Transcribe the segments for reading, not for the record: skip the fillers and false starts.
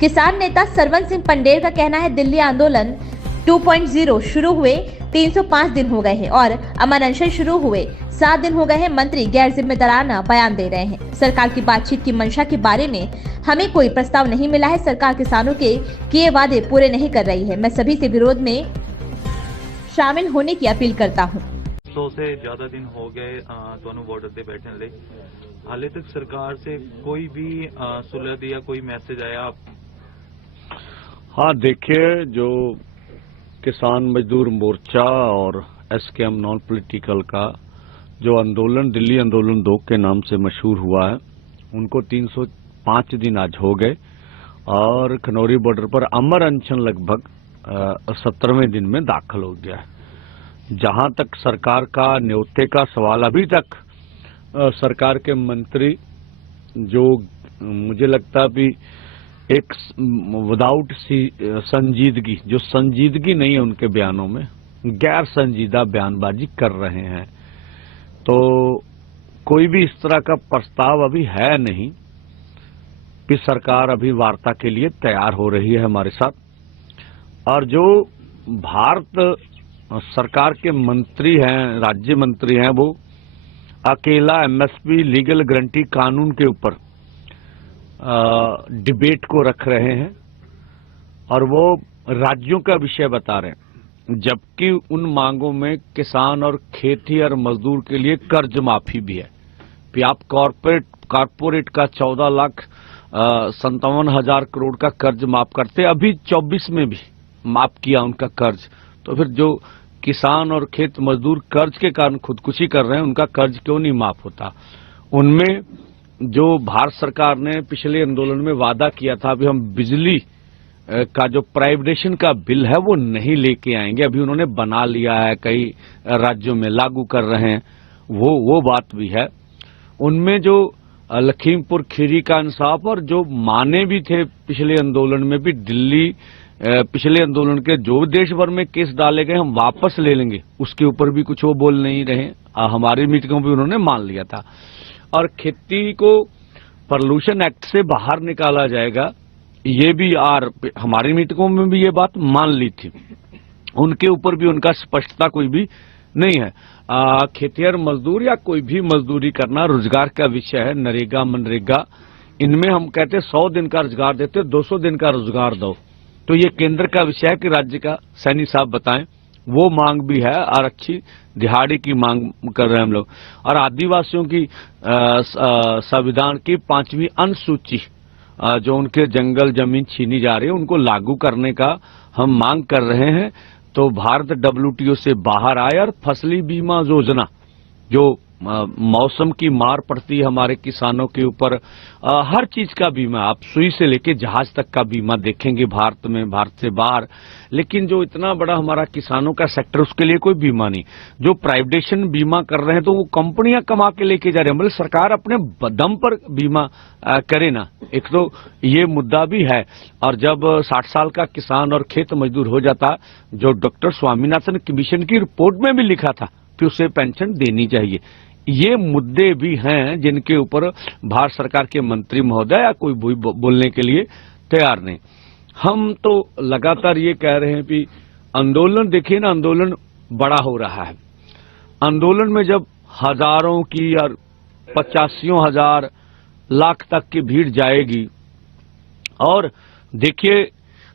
किसान नेता सरवन सिंह पंडेर का कहना है दिल्ली आंदोलन 2.0 शुरू हुए 305 दिन हो गए हैं और अमन अनशन शुरू हुए 7 दिन हो गए हैं। मंत्री गैर जिम्मेदाराना बयान दे रहे हैं। सरकार की बातचीत की मंशा के बारे में हमें कोई प्रस्ताव नहीं मिला है। सरकार किसानों के किए वादे पूरे नहीं कर रही है। मैं सभी से विरोध में शामिल होने की अपील करता हूँ। 100 से ज्यादा दिन हो गए दोनों बॉर्डर पे बैठने ले, हाले तक सरकार से कोई भी सुलह या कोई मैसेज आया? हाँ, देखिए, जो किसान मजदूर मोर्चा और एसकेएम नॉन पॉलिटिकल का जो आंदोलन दिल्ली आंदोलन 2 के नाम से मशहूर हुआ है, उनको 305 दिन आज हो गए और खनौरी बॉर्डर पर अमर अनशन लगभग 17वें दिन में दाखिल हो गया है। जहां तक सरकार का न्योते का सवाल, अभी तक सरकार के मंत्री जो मुझे लगता भी एक विदाउट संजीदगी, जो संजीदगी नहीं है उनके बयानों में, गैर संजीदा बयानबाजी कर रहे हैं। तो कोई भी इस तरह का प्रस्ताव अभी है नहीं कि सरकार अभी वार्ता के लिए तैयार हो रही है हमारे साथ। और जो भारत सरकार के मंत्री हैं, राज्य मंत्री हैं, वो अकेला एमएसपी लीगल गारंटी कानून के ऊपर डिबेट को रख रहे हैं और वो राज्यों का विषय बता रहे हैं, जबकि उन मांगों में किसान और खेती और मजदूर के लिए कर्ज माफी भी है। कि आप कॉर्पोरेट का 14,57,000 करोड़ का कर्ज माफ करते, अभी 24 में भी माफ किया उनका कर्ज। तो फिर जो किसान और खेत मजदूर कर्ज के कारण खुदकुशी कर रहे हैं, उनका कर्ज क्यों नहीं माफ होता? उनमें जो भारत सरकार ने पिछले आंदोलन में वादा किया था, अभी हम बिजली का जो प्राइवेटाइजेशन का बिल है वो नहीं लेके आएंगे, अभी उन्होंने बना लिया है, कई राज्यों में लागू कर रहे हैं, वो बात भी है। उनमें जो लखीमपुर खीरी का इंसाफ और जो माने भी थे पिछले आंदोलन में भी, दिल्ली पिछले आंदोलन के जो देश भर में केस डाले गए हम वापस ले लेंगे, उसके ऊपर भी कुछ वो बोल नहीं रहे। हमारी मीटिंगों में उन्होंने मान लिया था। और खेती को पॉल्यूशन एक्ट से बाहर निकाला जाएगा, ये भी हमारी मीटिंगों में भी ये बात मान ली थी। उनके ऊपर भी उनका स्पष्टता कोई भी नहीं है। खेतिहर मजदूर या कोई भी मजदूरी करना रोजगार का विषय है। नरेगा मनरेगा, इनमें हम कहते 100 दिन का रोजगार देते, 200 दिन का रोजगार दो। तो ये केंद्र का विषय है कि राज्य का सैनी साहब बताएं। वो मांग भी है और अच्छी दिहाड़ी की मांग कर रहे हैं हम लोग। और आदिवासियों की संविधान की 5वीं अनुसूची, जो उनके जंगल जमीन छीनी जा रही है, उनको लागू करने का हम मांग कर रहे हैं। तो भारत WTO से बाहर आए और फसली बीमा योजना, जो मौसम की मार पड़ती है हमारे किसानों के ऊपर, हर चीज का बीमा, आप सुई से लेके जहाज तक का बीमा देखेंगे भारत में, भारत से बाहर। लेकिन जो इतना बड़ा हमारा किसानों का सेक्टर, उसके लिए कोई बीमा नहीं। जो प्राइवेटाइजेशन बीमा कर रहे हैं तो वो कंपनियां कमा के लेके जा रहे हैं, मतलब सरकार अपने दम पर बीमा करे ना। एक तो ये मुद्दा भी है। और जब 60 साल का किसान और खेत मजदूर हो जाता, जो डॉक्टर स्वामीनाथन कमीशन की रिपोर्ट में भी लिखा था कि उसे पेंशन देनी चाहिए, ये मुद्दे भी हैं जिनके ऊपर भारत सरकार के मंत्री महोदय या कोई बोलने के लिए तैयार नहीं। हम तो लगातार ये कह रहे हैं कि आंदोलन, देखिए ना, आंदोलन बड़ा हो रहा है। आंदोलन में जब हजारों की और 85 हजार लाख तक की भीड़ जाएगी, और देखिए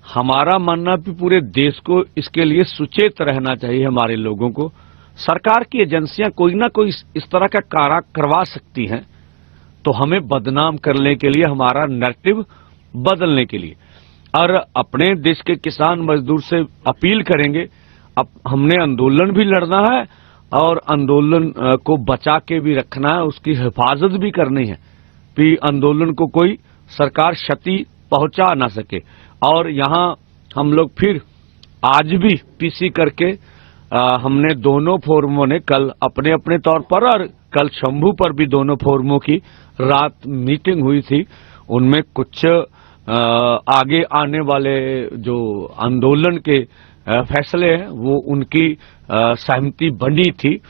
हमारा मानना भी पूरे देश को इसके लिए सुचेत रहना चाहिए। हमारे लोगों को सरकार की एजेंसियां कोई ना कोई इस तरह का कार्य करवा सकती हैं, तो हमें बदनाम करने के लिए, हमारा नैरेटिव बदलने के लिए, और अपने देश के किसान मजदूर से अपील करेंगे। अब हमने आंदोलन भी लड़ना है और आंदोलन को बचा के भी रखना है, उसकी हिफाजत भी करनी है कि आंदोलन को कोई सरकार क्षति पहुंचा ना सके। और यहाँ हम लोग फिर आज भी पीसी करके हमने दोनों फोरमों ने कल अपने अपने तौर पर, और कल शंभू पर भी दोनों फोरमों की रात मीटिंग हुई थी। उनमें कुछ आगे आने वाले जो आंदोलन के फैसले हैं वो उनकी सहमति बनी थी।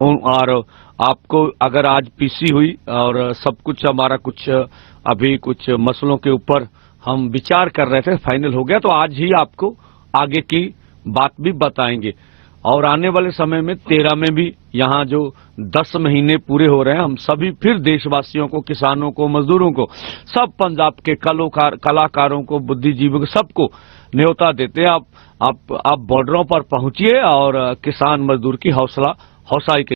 और आपको अगर आज पीसी हुई और सब कुछ हमारा कुछ अभी कुछ मसलों के ऊपर हम विचार कर रहे थे, फाइनल हो गया, तो आज ही आपको आगे की बात भी बताएंगे। और आने वाले समय में 13 में भी यहाँ जो 10 महीने पूरे हो रहे हैं, हम सभी फिर देशवासियों को, किसानों को, मजदूरों को, सब पंजाब के कलाकारों को, बुद्धिजीवियों को, सबको न्योता देते हैं। आप बॉर्डरों पर पहुंचिए और किसान मजदूर की हौसला अफजाई